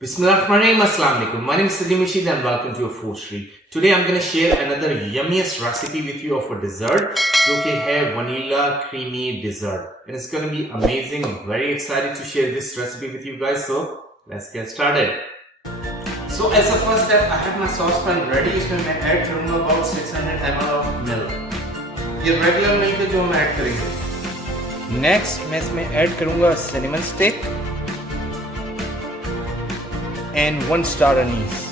Bismillahirrahmanirrahim. Assalamu alaikum. My name is Salim Rashid and welcome to a food street. Today I'm going to share another yummiest recipe with you of a dessert जो कि है vanilla creamy dessert. And it's going to be amazing. I'm very excited to share this recipe with you guys. So let's get started. So as a first step, I have my saucepan ready. इसमें मैं add करूँगा about 600 ml of milk. ये regular milk है जो हम add करेंगे. Next मैं इसमें ऐड करूँगा cinnamon stick and 1 star anise.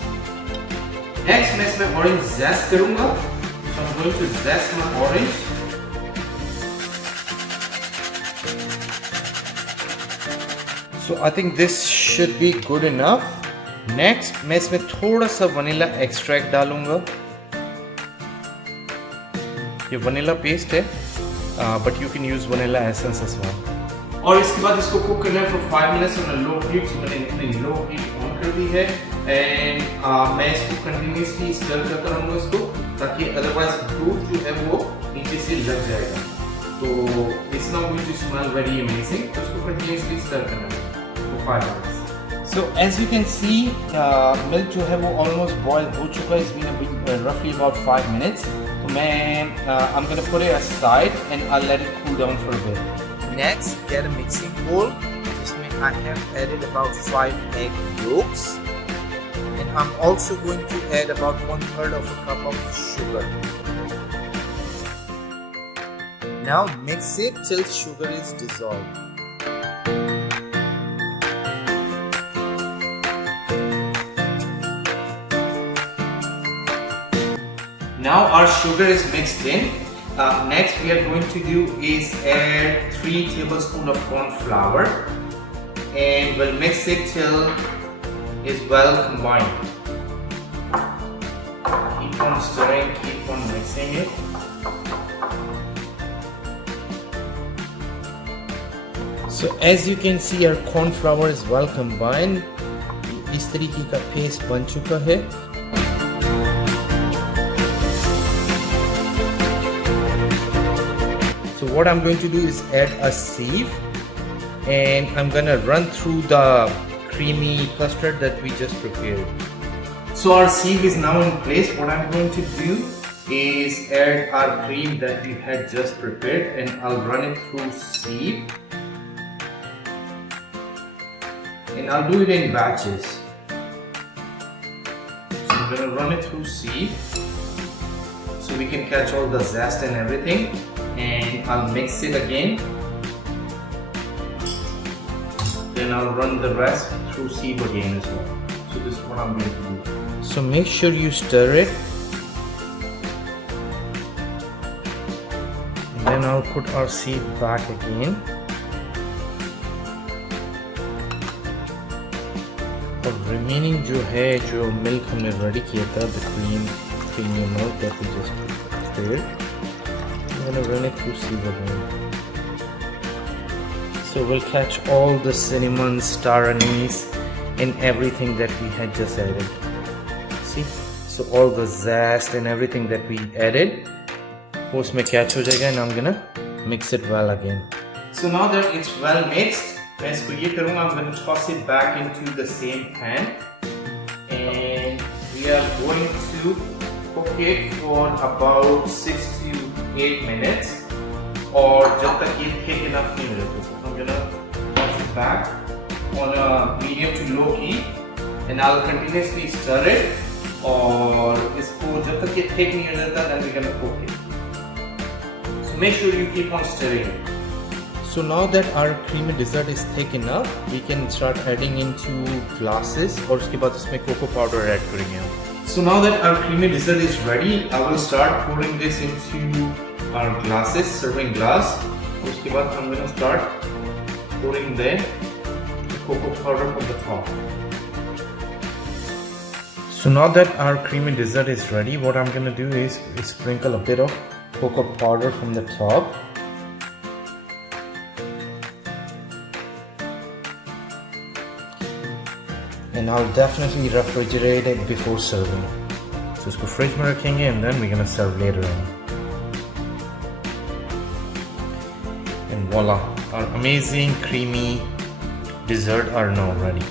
Next मैं इसमें orange zest करूँगा. So I'm going to zest my orange. So I think this should be good enough. Next मैं इसमें थोड़ा सा vanilla extract डालूँगा. ये vanilla paste है, but you can use vanilla essence as well. और इसके बाद इसको कुक करना है for 5 minutes on a low heat. So मैंने इतनी low heat on कर दी है and मैं इसको continuously stir करता रहूँगा इसको, ताकि otherwise दूध जो है वो नीचे से लग जाएगा. तो it's not going to smell very amazing. तो इसको continuously stir करना है for 5 minutes. So as you can see, milk जो है वो almost boil हो चुका है. It's been roughly about 5 minutes. तो मैं I'm gonna put it aside and I'll let it cool down for a bit. Next, get a mixing bowl. इसमें I have added about 5 egg yolks, and I'm also going to add about 1/3 of a cup of sugar. Now mix it till sugar is dissolved. Now our sugar is mixed in. Next we are going to do is add 3 tablespoons of corn flour and we'll mix it till it's well combined. Keep on stirring, keep on mixing it. So as you can see, our corn flour is well combined. इस तरीके का paste बन चुका है. So what I'm going to do is add a sieve and I'm gonna run through the creamy custard that we just prepared. So our sieve is now in place. What I'm going to do is add our cream that we had just prepared and I'll run it through sieve. And I'll do it in batches. So I'm gonna run it through sieve so we can catch all the zest and everything. And I'll mix it again. Then I'll run the rest through sieve again as well. So this is what I'm going to do. So make sure you stir it. And then I'll put our sieve back again. और remaining जो है, जो milk हमने ready किया था, the creamy milk that we just prepared. I'm going to run it through sieve again. So we'll catch all the cinnamon, star anise and everything that we had just added. See? So all the zest and everything that we added वो उसमें catch हो जाएगा and I'm gonna mix it well again. So now that it's well mixed, मैं इसको ये करूँगा, I'm gonna toss it back into the same pan and we are going to cook it for about 6 to 8 minutes और जब तक ये thick enough नहीं हो जाता. So I'm gonna toss it back on a medium to low heat and I'll continuously stir it और इसको जब तक ये thick नहीं हो जाता then we're gonna cook it. So make sure you keep on stirring it. So now that our creamy dessert is thick enough, we can start adding into glasses और उसके बाद इसमें cocoa powder add करेंगे हम. So now that our creamy dessert is ready, I will start pouring this into our glasses, serving glass. उसके बाद I'm going to start pouring the cocoa powder from the top. So now that our creamy dessert is ready, what I'm going to do is sprinkle a bit of cocoa powder from the top. And I'll definitely refrigerate it before serving. So इसको fridge में रखेंगे and then we're gonna serve later on. And voila, our amazing creamy dessert are now ready.